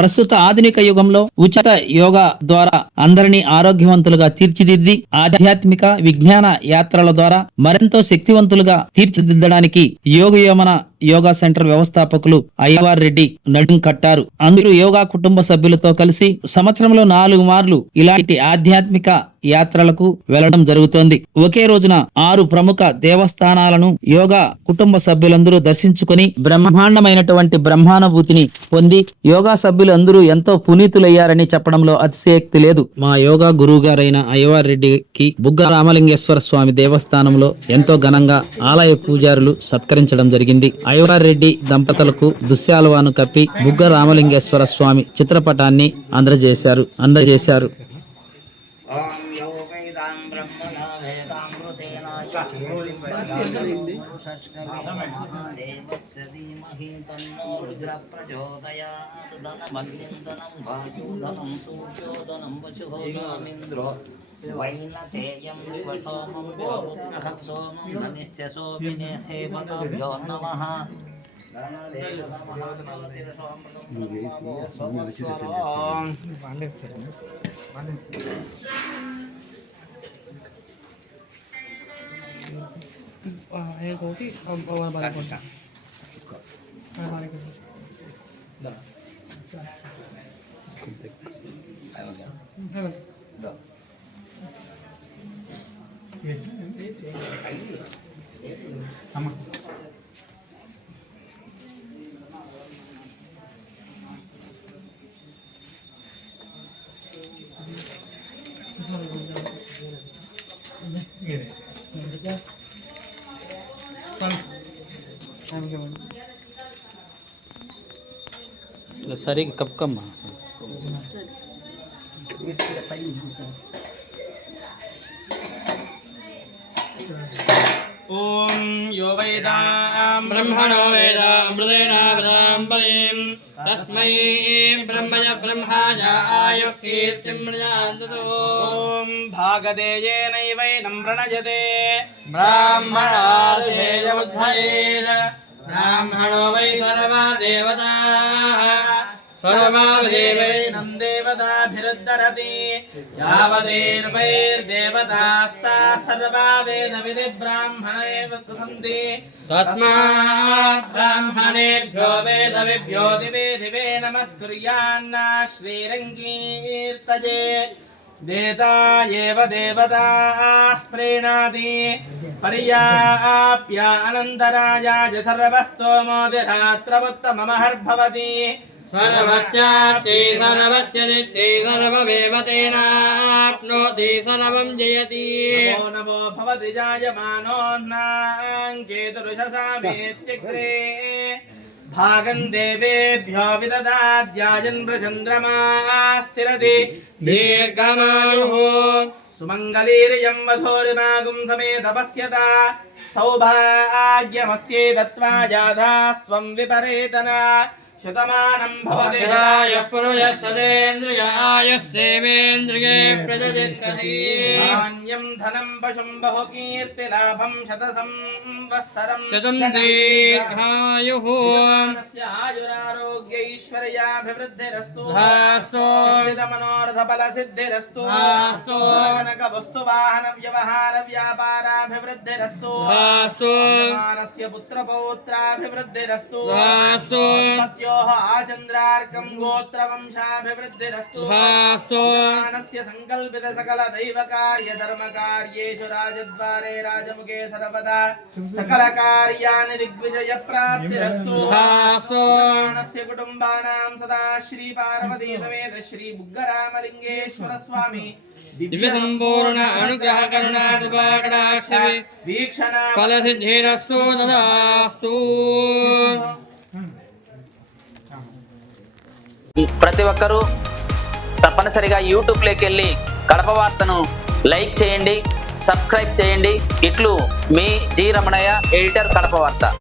ప్రస్తుత ఆధునిక యుగంలో ఉచిత యోగా ద్వారా అందరినీ ఆరోగ్యవంతులుగా తీర్చిదిద్ది ఆధ్యాత్మిక విజ్ఞాన యాత్రల ద్వారా మరెంతో శక్తివంతులుగా తీర్చిదిద్దడానికి యోగయోమన యోగా సెంటర్ వ్యవస్థాపకులు అయ్యవార్ రెడ్డి నడుం కట్టారు. అందరూ యోగా కుటుంబ సభ్యులతో కలిసి సంవత్సరంలో 4 మార్లు ఇలాంటి ఆధ్యాత్మిక యాత్రలకు వెళ్లడం జరుగుతోంది. ఒకే రోజున 6 ప్రముఖ దేవస్థానాలను యోగా కుటుంబ సభ్యులందరూ దర్శించుకుని బ్రహ్మాండమైనటువంటి బ్రహ్మానుభూతిని పొంది యోగా సభ్యులు అందరూ ఎంతో పునీతులయ్యారని చెప్పడంలో అతిశయోక్తి లేదు. మా యోగా గురువు గారైన అయ్యవార్ రెడ్డికి బుగ్గ రామలింగేశ్వర స్వామి దేవస్థానంలో ఎంతో ఘనంగా ఆలయ పూజారులు సత్కరించడం జరిగింది. అయ్యవార్ రెడ్డి దంపతులకు దుశ్శాలువాను కప్పి బుగ్గ రామలింగేశ్వర స్వామి చిత్రపటాన్ని అందజేశారు. వైనతేయం వివసోమం వ్యోముత్రసత్సోమం ధనిశ్చసోమినేసేవకభ్యో నమః సరే కప్పకమ్మా. ఓం యో వేదాం బ్రహ్మణో వేద అమృతేన వదాం పరీం తస్మై బ్రహ్మయ బ్రహ్మాయ ఆయు కీర్తిం ప్రజాంతతో. ఓం భాగదేయేనైవైనం ప్రణయతే బ్రాహ్మణాదుషేయముద్ధయేత్ బ్రాహ్మణో వై సర్వా దేవతాః సర్వాదేవైనం దేవతాభిరుద్ధరతి యావదేర్వైర్దేవతాస్తాః సర్వా వేద విధి బ్రాహ్మణ ఏవ తుసంతి తస్మాత్ బ్రాహ్మణేభ్యో వేదవిభ్యో దివే దివే నమస్కుర్యాన్న శ్రీరంగీర్తయే దేతా ఏవ దేవతాః ప్రీణాతి పర్యాప్య అనంతరాయాజ సర్వస్తోమోదిరాత్రముత్తమమహర్భవతి సర్వస్యాప్తి సర్వస్య నిత్యే సర్వమేవ తేనాప్నోతి సర్వం జయతి. నమో నమో భవతి జాయమానోన్నాం కేతురుషసామేత్యగ్రే భాగం దేవేభ్యో విదదాద్యాయన్ ప్రచంద్రమా స్థిరతి దీర్ఘమాయుః సుమంగళీర్యం వధూరిమాగుం సమేత పశ్యత సౌభాగ్యమస్యేదత్వా జాతా స్వం విపరేతన శతమానం భవతి యః పురుషः సదేంద్రియాయః సేవేంద్రియే ప్రతిష్టతి. ధాన్యం ధనం పశుం బహుకీర్తిలాభం శత సంవత్సరం శతం దీర్ఘాయుః ఆయురారోగ్యైశ్వర్యాభివృద్ధిరస్తు మనోరథ ఫల సిద్ధిరస్తు కనక వస్తు వాహన వ్యవహార వ్యాపారాభివృద్ధిరస్తు మానస్య పుత్ర పౌత్రాభివృద్ధిరస్తు ఆచంద్రార్కం గోత్రవంశాభివృద్ధిరస్తు మానస్య సంకల్పిత సకల దైవ కార్య ధర్మ కార్యేషు రాజద్వారే రాజముఖే సర్వదా సకల కార్యాని దిగ్విజయ ప్రాప్తిరస్తు మానస్య కుటుంబానాం సదా శ్రీ పార్వతీ సమేత శ్రీ బుగ్గ రామలింగేశ్వర స్వామి దివ్య సంపూర్ణ అనుగ్రహ కరుణా కృపా కటాక్ష వీక్షణ ఫల సిద్ధిరస్తు తదాస్తు. ప్రతి ఒక్కరూ తప్పనిసరిగా యూట్యూబ్లోకి వెళ్ళి కడప వార్తను లైక్ చేయండి, సబ్స్క్రైబ్ చేయండి. ఇట్లు మీ జి రమణయ్య, ఎడిటర్, కడప వార్త.